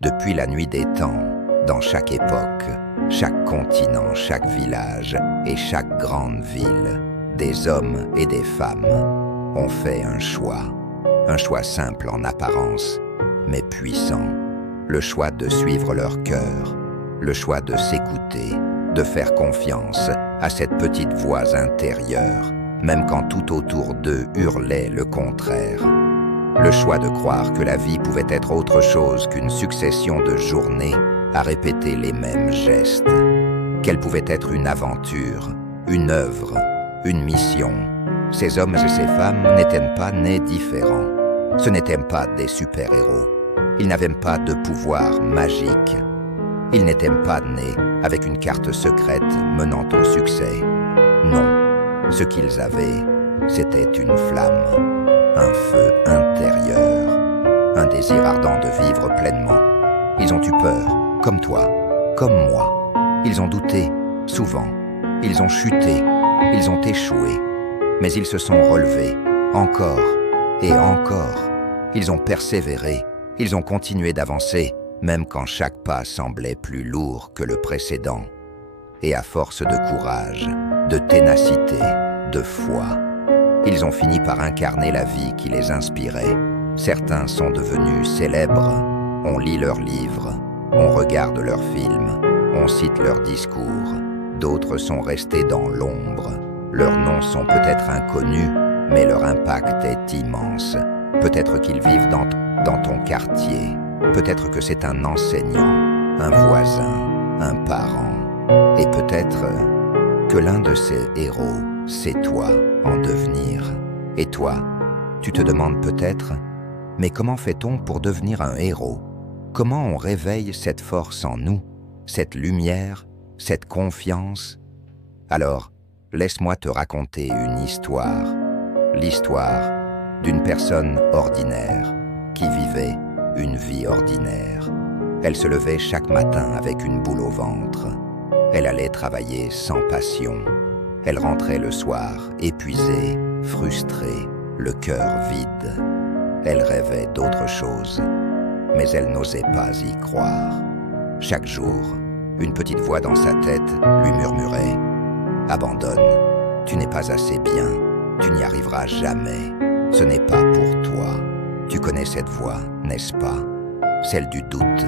Depuis la nuit des temps, dans chaque époque, chaque continent, chaque village et chaque grande ville, des hommes et des femmes ont fait un choix simple en apparence, mais puissant, le choix de suivre leur cœur, le choix de s'écouter, de faire confiance à cette petite voix intérieure, même quand tout autour d'eux hurlait le contraire. Le choix de croire que la vie pouvait être autre chose qu'une succession de journées à répéter les mêmes gestes, qu'elle pouvait être une aventure, une œuvre, une mission. Ces hommes et ces femmes n'étaient pas nés différents. Ce n'étaient pas des super-héros. Ils n'avaient pas de pouvoir magique. Ils n'étaient pas nés avec une carte secrète menant au succès. Non, ce qu'ils avaient, c'était une flamme, un feu intérieur, un désir ardent de vivre pleinement. Ils ont eu peur, comme toi, comme moi. Ils ont douté, souvent. Ils ont chuté, ils ont échoué. Mais ils se sont relevés, encore et encore. Ils ont persévéré, ils ont continué d'avancer, même quand chaque pas semblait plus lourd que le précédent. Et à force de courage, de ténacité, de foi, ils ont fini par incarner la vie qui les inspirait. Certains sont devenus célèbres. On lit leurs livres, on regarde leurs films, on cite leurs discours. D'autres sont restés dans l'ombre. Leurs noms sont peut-être inconnus, mais leur impact est immense. Peut-être qu'ils vivent dans ton quartier. Peut-être que c'est un enseignant, un voisin, un parent. Et peut-être que l'un de ces héros, c'est toi en devenir. Et toi, tu te demandes peut-être, mais comment fait-on pour devenir un héros? Comment on réveille cette force en nous, cette lumière, cette confiance? Alors, laisse-moi te raconter une histoire. L'histoire d'une personne ordinaire qui vivait une vie ordinaire. Elle se levait chaque matin avec une boule au ventre. Elle allait travailler sans passion. Elle rentrait le soir, épuisée, frustrée, le cœur vide. Elle rêvait d'autre chose, mais elle n'osait pas y croire. Chaque jour, une petite voix dans sa tête lui murmurait « Abandonne, tu n'es pas assez bien, tu n'y arriveras jamais, ce n'est pas pour toi. » Tu connais cette voix, n'est-ce pas? Celle du doute,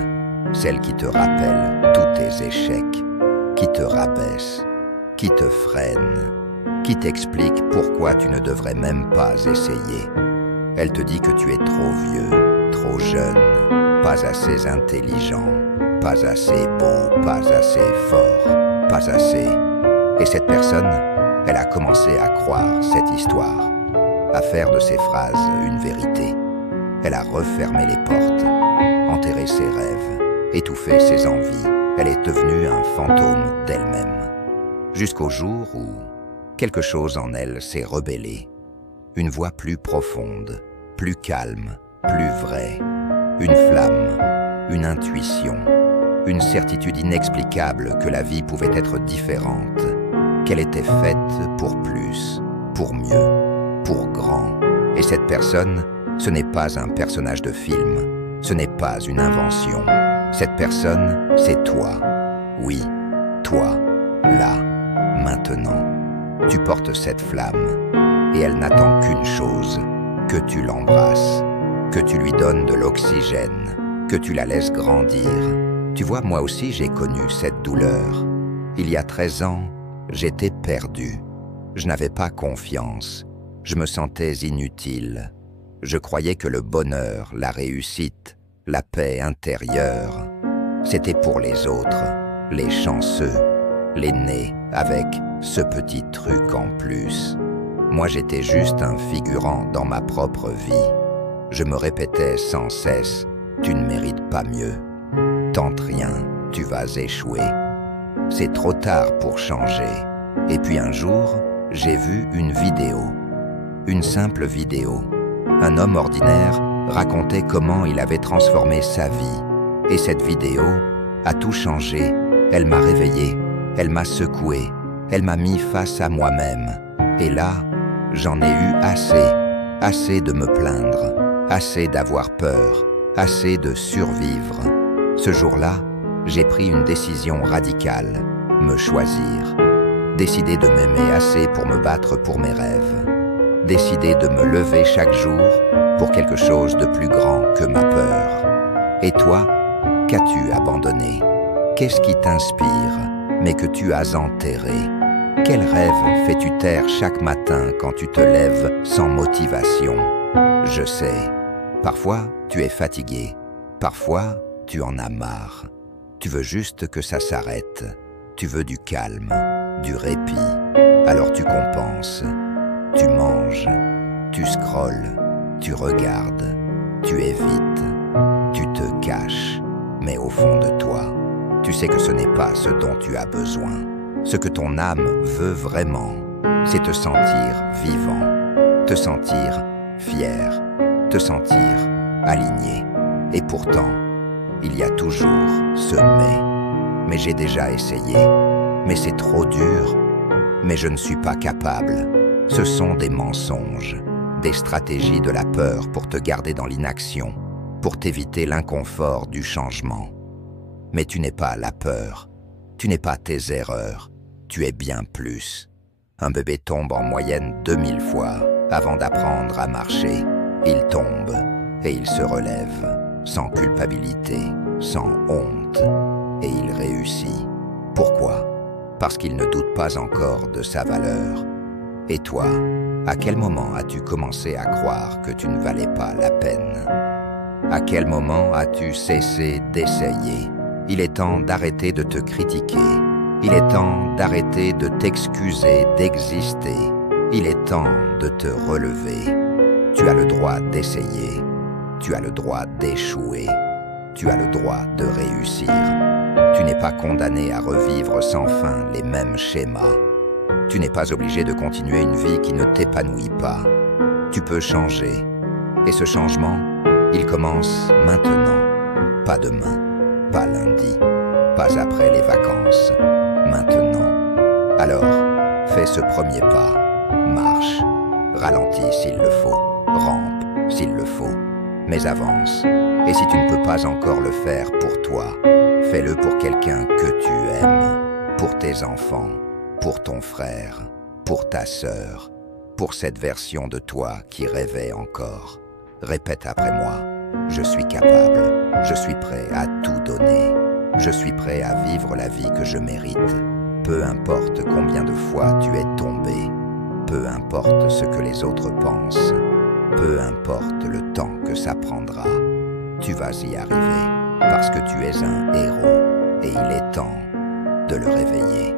celle qui te rappelle tous tes échecs, qui te rabaisse, qui te freine, qui t'explique pourquoi tu ne devrais même pas essayer. Elle te dit que tu es trop vieux, trop jeune, pas assez intelligent, pas assez beau, pas assez fort, pas assez. Et cette personne, elle a commencé à croire cette histoire, à faire de ces phrases une vérité. Elle a refermé les portes, enterré ses rêves, étouffé ses envies. Elle est devenue un fantôme d'elle-même. Jusqu'au jour où quelque chose en elle s'est rebellé. Une voix plus profonde, plus calme, plus vraie. Une flamme, une intuition, une certitude inexplicable que la vie pouvait être différente, qu'elle était faite pour plus, pour mieux, pour grand. Et cette personne, ce n'est pas un personnage de film, ce n'est pas une invention. Cette personne, c'est toi. Oui, toi, là, maintenant. Tu portes cette flamme, et elle n'attend qu'une chose, que tu l'embrasses, que tu lui donnes de l'oxygène, que tu la laisses grandir. Tu vois, moi aussi j'ai connu cette douleur. Il y a 13 ans, j'étais perdu. Je n'avais pas confiance. Je me sentais inutile. Je croyais que le bonheur, la réussite, la paix intérieure, c'était pour les autres, les chanceux, les nés avec ce petit truc en plus. Moi, j'étais juste un figurant dans ma propre vie. Je me répétais sans cesse, « Tu ne mérites pas mieux. Tente rien, tu vas échouer. C'est trop tard pour changer. » Et puis un jour, j'ai vu une vidéo, une simple vidéo. Un homme ordinaire racontait comment il avait transformé sa vie. Et cette vidéo a tout changé. Elle m'a réveillé, elle m'a secoué, elle m'a mis face à moi-même. Et là, j'en ai eu assez de me plaindre, assez d'avoir peur, assez de survivre. Ce jour-là, j'ai pris une décision radicale, me choisir. Décider de m'aimer assez pour me battre pour mes rêves. Décider de me lever chaque jour pour quelque chose de plus grand que ma peur. Et toi, qu'as-tu abandonné? Qu'est-ce qui t'inspire, mais que tu as enterré? Quel rêve fais-tu taire chaque matin quand tu te lèves sans motivation? Je sais, parfois tu es fatigué, parfois tu en as marre. Tu veux juste que ça s'arrête, tu veux du calme, du répit. Alors tu compenses, tu manges, tu scrolles, tu regardes, tu évites, tu te caches. Mais au fond de toi, tu sais que ce n'est pas ce dont tu as besoin. Ce que ton âme veut vraiment, c'est te sentir vivant, te sentir fier, te sentir aligné. Et pourtant, il y a toujours ce mais. Mais j'ai déjà essayé. Mais c'est trop dur. Mais je ne suis pas capable. Ce sont des mensonges, des stratégies de la peur pour te garder dans l'inaction, pour t'éviter l'inconfort du changement. Mais tu n'es pas la peur. Tu n'es pas tes erreurs. Tu es bien plus. Un bébé tombe en moyenne 2000 fois avant d'apprendre à marcher. Il tombe et il se relève, sans culpabilité, sans honte. Et il réussit. Pourquoi? Parce qu'il ne doute pas encore de sa valeur. Et toi, à quel moment as-tu commencé à croire que tu ne valais pas la peine? À quel moment as-tu cessé d'essayer? Il est temps d'arrêter de te critiquer. Il est temps d'arrêter de t'excuser d'exister. Il est temps de te relever. Tu as le droit d'essayer. Tu as le droit d'échouer. Tu as le droit de réussir. Tu n'es pas condamné à revivre sans fin les mêmes schémas. Tu n'es pas obligé de continuer une vie qui ne t'épanouit pas. Tu peux changer. Et ce changement, il commence maintenant. Pas demain, pas lundi, pas après les vacances. Maintenant. Alors, fais ce premier pas. Marche. Ralentis s'il le faut. Rampe s'il le faut. Mais avance. Et si tu ne peux pas encore le faire pour toi, fais-le pour quelqu'un que tu aimes, pour tes enfants, pour ton frère, pour ta sœur, pour cette version de toi qui rêvait encore. Répète après moi, je suis capable, je suis prêt à tout donner, je suis prêt à vivre la vie que je mérite. Peu importe combien de fois tu es tombé, peu importe ce que les autres pensent, peu importe le temps que ça prendra, tu vas y arriver parce que tu es un héros et il est temps de le réveiller.